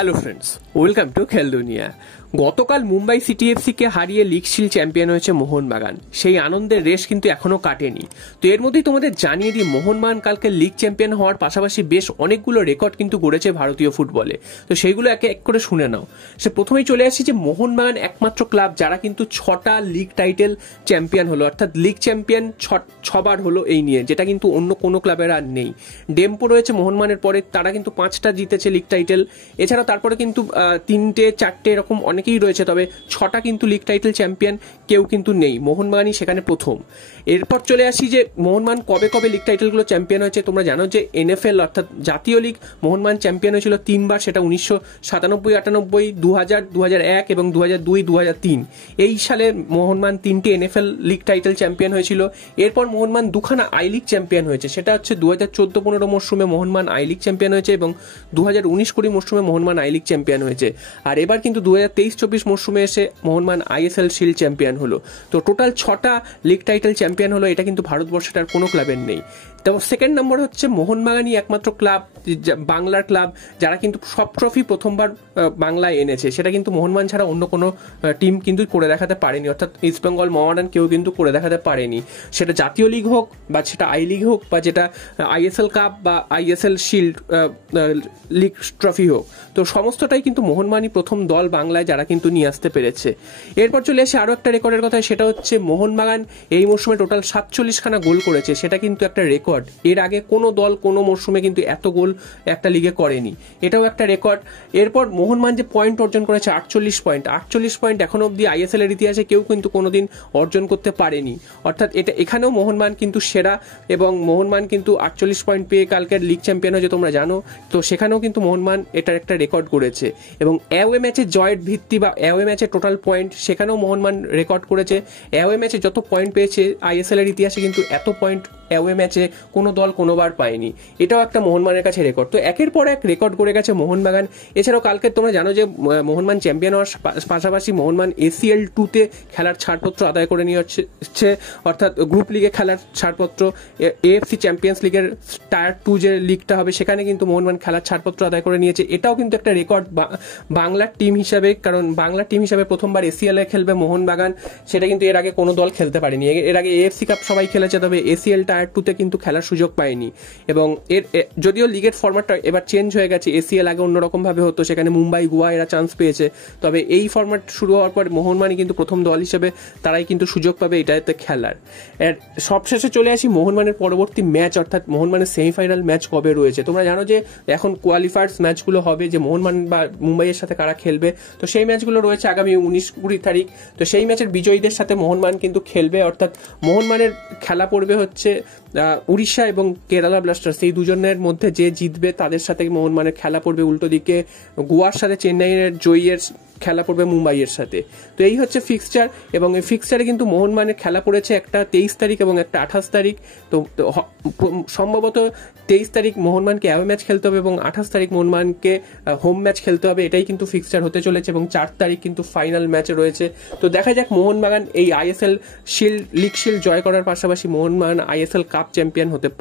Hello friends, welcome to খেল দুনিয়া। গতকাল মুম্বাই সিটি এফসিকে হারিয়ে লিগ শিল্ড চ্যাম্পিয়ন হয়েছে মোহনবাগান। সেই আনন্দের রেশ কিন্তু এখনো কাটেনি। তো এর মধ্যেই তোমাদের জানিয়ে দিই, মোহনবাগান কালকে লিগ চ্যাম্পিয়ন হওয়ার পাশাপাশি বেশ অনেকগুলো রেকর্ড কিন্তু গড়েছে ভারতীয় ফুটবলে। তো সেইগুলো একে এক করে শুনে নাও। সে প্রথমেই চলে আসি যে মোহনবাগান একমাত্র ক্লাব যারা কিন্তু 6টা লিগ টাইটেল চ্যাম্পিয়ন হলো, অর্থাৎ লিগ চ্যাম্পিয়ন 6বার হলো এই নিয়ে, যেটা কিন্তু অন্য কোনো ক্লাবের আর নেই। ডেম্পো রয়েছে মোহনবাগানের পরে, তারা কিন্তু 5টা জিতেছে লিগ টাইটেল। এছাড়াও তারপরে কিন্তু 3টে 4টে এরকম অনেকেই রয়েছে, তবে 6টা কিন্তু লিগ টাইটেল চ্যাম্পিয়ন কেউ কিন্তু নেই। মোহনবাগানই সেখানে প্রথম। এরপর চলে আসি যে মোহনবাগান কবে কবে লিগ টাইটেলগুলো চ্যাম্পিয়ন হয়েছে। তোমরা জানো যে এনএফএল অর্থাৎ জাতীয় লিগ মোহনবাগান চ্যাম্পিয়ন হয়েছিল 3বার, সেটা 1997, 98, 2000, 2001 এবং 2002, 2003। এই সালে মোহনবাগান 3টে এনএফএল লিগ টাইটেল চ্যাম্পিয়ন হয়েছিল। এরপর মোহনবাগান দুখানা আই লিগ চ্যাম্পিয়ন হয়েছে, সেটা হচ্ছে 2014-15 মরশুমে মোহনবাগান আই লিগ চ্যাম্পিয়ন হয়েছে এবং 2019-20 মরশুমে মোহনবাগান আই লিগ চ্যাম্পিয়ন হয়েছে। আর এবার কিন্তু 2023-24 মরশুমে এসে মোহনবাগান আইএসএল শিল্ড চ্যাম্পিয়ন হলো। তো টোটাল 6টা লিগ টাইটেল চ্যাম্পিয়ন হলো, এটা কিন্তু ভারতবর্ষের আর কোনো ক্লাবের নেই। তো সেকেন্ড নম্বর হচ্ছে মোহনবাগানই একমাত্র ক্লাব, বাংলার ক্লাব, যারা কিন্তু সব ট্রফি প্রথমবার বাংলায় এনেছে। সেটা কিন্তু মোহনবাগান ছাড়া অন্য কোনো টিম কিন্তু করে দেখাতে পারেনি, অর্থাৎ ইস্টবেঙ্গল, মোহামেডান কেউ কিন্তু করে দেখাতে পারেনি। সেটা জাতীয় লিগ হোক বা সেটা আই লিগ হোক বা যেটা আইএসএল কাপ বা আইএসএল শিল্ড লিগ ট্রফি হোক, তো সমস্তটাই কিন্তু মোহনবাগানই প্রথম দল বাংলায় যারা কিন্তু নিয়ে আসতে পেরেছে। এরপর চলে আসে আরও একটা রেকর্ডের কথা, সেটা হচ্ছে মোহনবাগান এই মরশুমে টোটাল 47খানা গোল করেছে। সেটা কিন্তু একটা রেকর্ড। এর আগে কোনো দল কোনো মরশুমে কিন্তু এত গোল একটা লিগে করেনি, এটাও একটা রেকর্ড। এরপর মোহনবাগান যে পয়েন্ট অর্জন করেছে 48 পয়েন্ট এখনো অব্দি আইএসএল এর ইতিহাসে কেউ কিন্তু কোনোদিন অর্জন করতে পারেনি। অর্থাৎ এখানেও মোহনবাগান কিন্তু সেরা, এবং মোহনবাগান কিন্তু 48 পয়েন্ট পেয়ে কালকের লিগ চ্যাম্পিয়ন হয়েছে তোমরা জানো। তো সেখানেও কিন্তু মোহনবাগান এটার একটা রেকর্ড করেছে। এবং অ্যাওয়ে ম্যাচে জয়ের ভিত্তি বা অ্যাওয়ে ম্যাচে টোটাল পয়েন্ট, সেখানেও মোহনবাগান রেকর্ড করেছে। অ্যাওয়ে ম্যাচে যত পয়েন্ট পেয়েছে আইএসএল এর ইতিহাসে কিন্তু এত পয়েন্ট অ্যাওয়ে ম্যাচে কোনো দল কোনোবার পায়নি। এটাও একটা মোহনবাগানের কাছে রেকর্ড। তো একের পর এক রেকর্ড করে গেছে মোহনবাগান। এছাড়াও কালকে তোমরা জানো যে মোহনবাগান চ্যাম্পিয়ন হওয়ার পাশাপাশি মোহনবাগান ACL 2-তে খেলার ছাড়পত্র আদায় করে নিয়ে হচ্ছে, অর্থাৎ গ্রুপ লিগে খেলার ছাড়পত্র। AFC চ্যাম্পিয়ন্স লিগের টায়ার 2 যে লিগটা হবে সেখানে কিন্তু মোহনবাগান খেলার ছাড়পত্র আদায় করে নিয়েছে। এটাও কিন্তু একটা রেকর্ড বাংলার টিম হিসাবে, কারণ বাংলার টিম হিসাবে প্রথমবার ACL এ খেলবে মোহনবাগান। সেটা কিন্তু এর আগে কোনো দল খেলতে পারেনি। এর আগে AFC কাপ সবাই খেলেছে, তবে ACL টায়ার 2-তে কিন্তু খেলার সুযোগ পায়নি। এবং যদিও লিগের ফরম্যাটটা এবার চেঞ্জ হয়ে গেছে, ACL আগে অন্যরকম ভাবে হতো, সেখানে মুম্বাই, গোয়া এরা চান্স পেয়েছে। তবে এই ফরম্যাট শুরু হওয়ার পর মোহনবাগানই কিন্তু প্রথম দল হিসেবে তারাই কিন্তু সুযোগ পাবে এটাতে খেলার। সবশেষে চলে আসি মোহনবাগানের পরবর্তী ম্যাচ, অর্থাৎ মোহনবাগানের সেমিফাইনাল ম্যাচ কবে রয়েছে। তোমরা জানো যে এখন কোয়ালিফায়ার্স ম্যাচগুলো হবে, যে মোহনবাগান বা মুম্বাইয়ের সাথে কারা খেলবে। তো সেই ম্যাচগুলো রয়েছে আগামী 19-20 তারিখ। তো সেই ম্যাচের বিজয়ীদের সাথে মোহনবাগান কিন্তু খেলবে, অর্থাৎ মোহনবাগানের খেলা পড়বে হচ্ছে উড়িষ্যা এবং কেরালা ব্লাস্টার্স। এই দুজনের মধ্যে যে জিতবে তাদের সাথে মোহনবাগানের খেলা পড়বে। উল্টো দিকে গোয়ার সাথে চেন্নাইয়ের জয়ীর খেলা পড়বে মুম্বাইয়ের সাথে। তো এই হচ্ছে ফিক্সচার, এবং এই ফিক্সচারে কিন্তু মোহনবাগানের খেলা পড়েছে একটা 23 তারিখ এবং একটা 28 তারিখ। তো সম্ভবত 23 তারিখ মোহনবাগানকে অ্যাওয়ে ম্যাচ খেলতে হবে এবং 28 তারিখ মোহনবাগানকে হোম ম্যাচ খেলতে হবে। এটাই কিন্তু ফিক্সচার হতে চলেছে, এবং 4 তারিখ কিন্তু ফাইনাল ম্যাচে রয়েছে। তো দেখা যাক মোহনবাগান এই আইএসএল শিল্ড, লিগ শিল্ড জয় করার পাশাপাশি মোহনবাগান আইএসএল কাপ চ্যাম্পিয়ন হতে পারে।